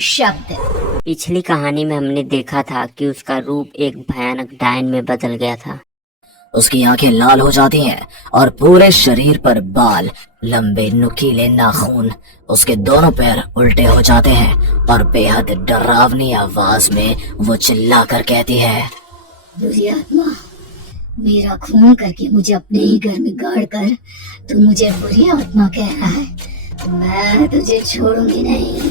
शब्द। पिछली कहानी में हमने देखा था कि उसका रूप एक भयानक डायन में बदल गया था। उसकी आंखें लाल हो जाती हैं और पूरे शरीर पर बाल, लंबे नुकीले नाखून, उसके दोनों पैर उल्टे हो जाते हैं और बेहद डरावनी आवाज में वो चिल्लाकर कहती है, बुरी आत्मा, मेरा खून करके मुझे अपने ही घर में गाड़ कर तू मुझे बुरी आत्मा कह रहा है। मैं तुझे छोड़ूंगी नहीं।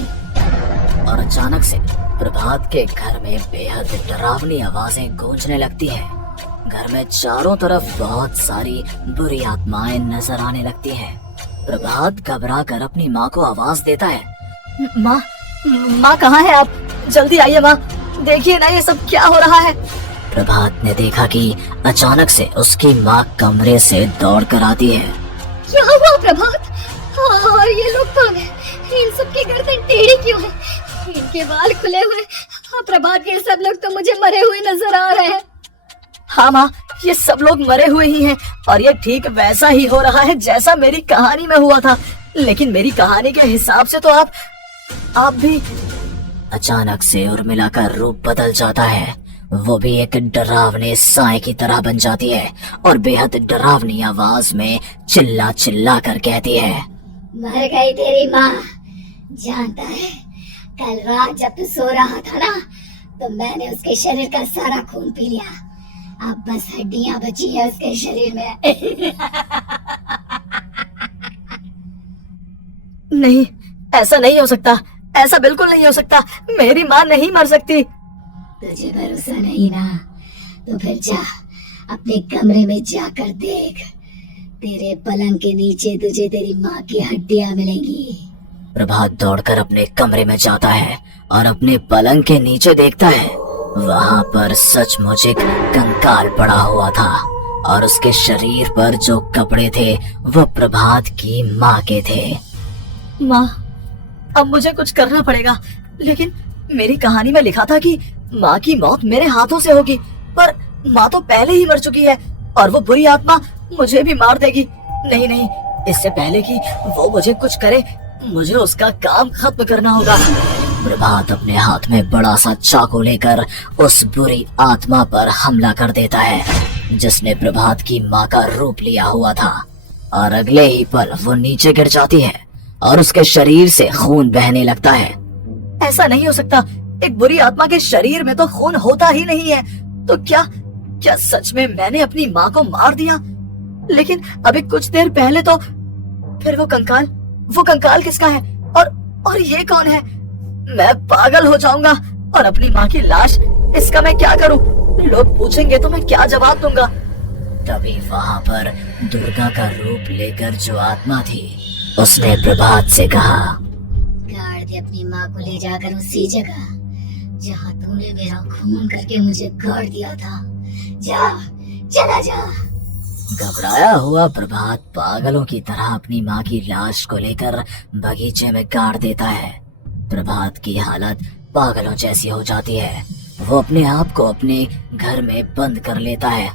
और अचानक से प्रभात के घर में बेहद डरावनी आवाजें गूंजने लगती हैं। घर में चारों तरफ बहुत सारी बुरी आत्माएं नजर आने लगती हैं। प्रभात घबरा कर अपनी माँ को आवाज देता है, माँ कहाँ है आप? जल्दी आइए माँ, देखिए ना ये सब क्या हो रहा है। प्रभात ने देखा कि अचानक से उसकी माँ कमरे से दौड़ कर आती है। क्या हुआ प्रभात? और ये लोग कौन है? इन सब की गर्दन टेढ़ी क्यों है? इनके बाल खुले हुए। प्रभात ये सब लोग तो मुझे मरे हुए नजर आ रहे हैं। हाँ माँ, ये सब लोग मरे हुए ही हैं और ये ठीक वैसा ही हो रहा है जैसा मेरी कहानी में हुआ था। लेकिन मेरी कहानी के हिसाब से तो आप भी। अचानक से उर्मिला का रूप बदल जाता है। वो भी एक डरावने साए की तरह बन जाती है और बेहद डरावनी आवाज में चिल्ला चिल्ला कर कहती है, मर गई तेरी माँ। जानता है, कल रात जब तू सो रहा था ना, तो मैंने उसके शरीर का सारा खून पी लिया। अब बस हड्डियां बची है उसके शरीर में। नहीं, ऐसा नहीं हो सकता, ऐसा बिल्कुल नहीं हो सकता। मेरी माँ नहीं मर सकती। तुझे भरोसा नहीं ना, तो फिर जा अपने कमरे में जाकर देख। तेरे पलंग के नीचे तुझे तेरी माँ की हड्डियां मिलेंगी। प्रभात दौड़कर अपने कमरे में जाता है और अपने पलंग के नीचे देखता है। वहाँ पर सचमुच एक कंकाल पड़ा हुआ था और उसके शरीर पर जो कपड़े थे वो प्रभात की माँ के थे। माँ, अब मुझे कुछ करना पड़ेगा। लेकिन मेरी कहानी में लिखा था कि माँ की मौत मेरे हाथों से होगी, पर माँ तो पहले ही मर चुकी है और वो बुरी आत्मा मुझे भी मार देगी। नहीं नहीं, इससे पहले कि वो मुझे कुछ करे, मुझे उसका काम खत्म करना होगा। प्रभात अपने हाथ में बड़ा सा चाकू लेकर उस बुरी आत्मा पर हमला कर देता है जिसने प्रभात की माँ का रूप लिया हुआ था, और अगले ही पल वो नीचे गिर जाती है और उसके शरीर से खून बहने लगता है। ऐसा नहीं हो सकता, एक बुरी आत्मा के शरीर में तो खून होता ही नहीं है। तो क्या सच में मैंने अपनी माँ को मार दिया? लेकिन अभी कुछ देर पहले तो फिर वो कंकाल किसका है? और ये कौन है? मैं पागल हो जाऊंगा। और अपनी माँ की लाश, इसका मैं क्या करूं? लोग पूछेंगे तो मैं क्या जवाब दूंगा? तभी वहाँ पर दुर्गा का रूप लेकर जो आत्मा थी उसने प्रभात से कहा, गाड़ दे अपनी माँ को ले जाकर उसी जगह जहाँ तूने मेरा खून करके मुझे गाड़ दिया था। जा, चला जा। घबराया हुआ प्रभात पागलों की तरह अपनी माँ की लाश को लेकर बगीचे में गाड़ देता है। प्रभात की हालत पागलों जैसी हो जाती है। वो अपने आप को अपने घर में बंद कर लेता है।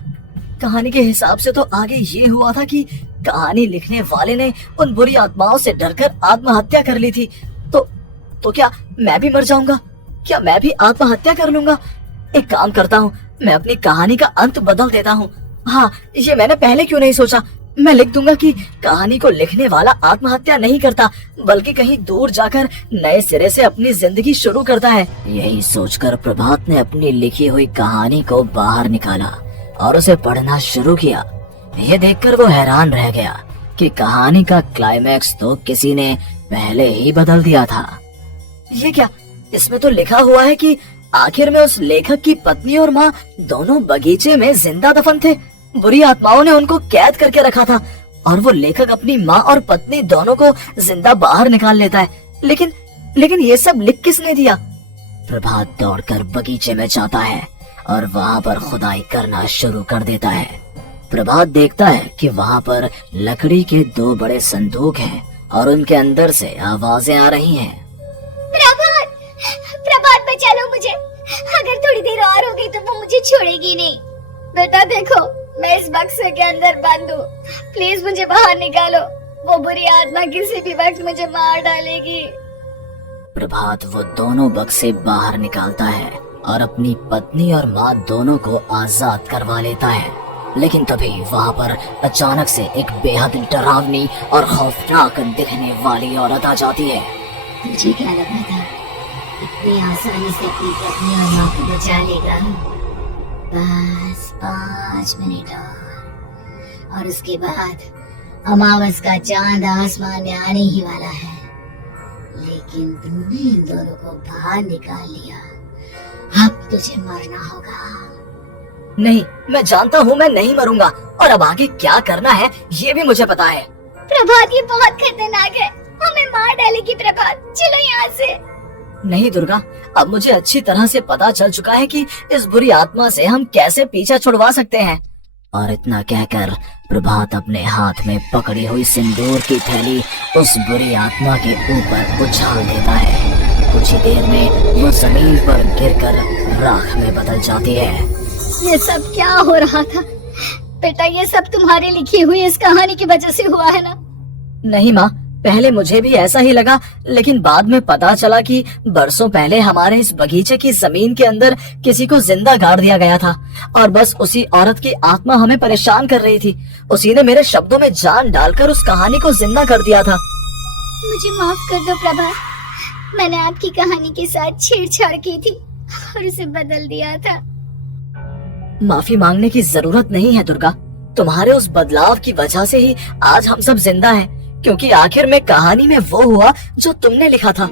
कहानी के हिसाब से तो आगे ये हुआ था कि कहानी लिखने वाले ने उन बुरी आत्माओं से डरकर आत्महत्या कर ली थी। तो क्या मैं भी मर जाऊंगा? क्या मैं भी आत्महत्या कर लूंगा? एक काम करता हूँ, मैं अपनी कहानी का अंत बदल देता हूँ। हाँ, ये मैंने पहले क्यों नहीं सोचा। मैं लिख दूंगा कि कहानी को लिखने वाला आत्महत्या नहीं करता, बल्कि कहीं दूर जाकर नए सिरे से अपनी जिंदगी शुरू करता है। यही सोचकर प्रभात ने अपनी लिखी हुई कहानी को बाहर निकाला और उसे पढ़ना शुरू किया। ये देखकर वो हैरान रह गया कि कहानी का क्लाइमैक्स तो किसी ने पहले ही बदल दिया था। ये क्या? इसमें तो लिखा हुआ है कि आखिर में उस लेखक की पत्नी और माँ दोनों बगीचे में जिंदा दफन थे। बुरी आत्माओं ने उनको कैद करके रखा था और वो लेखक अपनी माँ और पत्नी दोनों को जिंदा बाहर निकाल लेता है। लेकिन ये सब लिख किसने दिया? प्रभात दौड़कर बगीचे में जाता है और वहाँ पर खुदाई करना शुरू कर देता है। प्रभात देखता है कि वहाँ पर लकड़ी के 2 बड़े संदूक हैं और उनके अंदर से आवाजें आ रही हैं। प्रभात बचा लो मुझे। अगर थोड़ी देर और हो गई तो वो मुझे छोड़ेगी नहीं। बेटा देखो, मैं इस बक्से के अंदर बंद हूँ। प्लीज मुझे बाहर निकालो। वो बुरी आत्मा किसी भी वक्त मुझे मार डालेगी। प्रभात वो दोनों बक्से बाहर निकालता है और अपनी पत्नी और माँ दोनों को आजाद करवा लेता है। लेकिन तभी वहाँ पर अचानक से एक बेहद डरावनी और खौफनाक दिखने वाली औरत आ जाती है। तुझे क्या लगा था इतनी आसानी से अपनी पत्नी और माँ को बचा लेगा? बस 5 मिनट और उसके बाद अमावस का चांद आसमान में आने ही वाला है। लेकिन तूने इन दोनों को बाहर निकाल लिया, अब तुझे मरना होगा। नहीं, मैं जानता हूँ मैं नहीं मरूंगा, और अब आगे क्या करना है ये भी मुझे पता है। प्रभात, ये बहुत खतरनाक है, हमें मार डालेगी प्रभात, चलो यहाँ से। नहीं दुर्गा, अब मुझे अच्छी तरह से पता चल चुका है कि इस बुरी आत्मा से हम कैसे पीछा छुड़वा सकते हैं। और इतना कहकर प्रभात अपने हाथ में पकड़ी हुई सिंदूर की थैली उस बुरी आत्मा के ऊपर उछाल देता है। कुछ ही देर में वो जमीन पर गिरकर राख में बदल जाती है। ये सब क्या हो रहा था बेटा? ये सब तुम्हारी लिखी हुई इस कहानी की वजह से हुआ है ना? नहीं माँ, पहले मुझे भी ऐसा ही लगा, लेकिन बाद में पता चला कि बरसों पहले हमारे इस बगीचे की जमीन के अंदर किसी को जिंदा गाड़ दिया गया था, और बस उसी औरत की आत्मा हमें परेशान कर रही थी। उसी ने मेरे शब्दों में जान डालकर उस कहानी को जिंदा कर दिया था। मुझे माफ कर दो प्रभात, मैंने आपकी कहानी के साथ छेड़छाड़ की थी और उसे बदल दिया था। माफी मांगने की जरूरत नहीं है दुर्गा, तुम्हारे उस बदलाव की वजह से ही आज हम सब जिंदा हैं, क्योंकि आखिर में कहानी में वो हुआ जो तुमने लिखा था।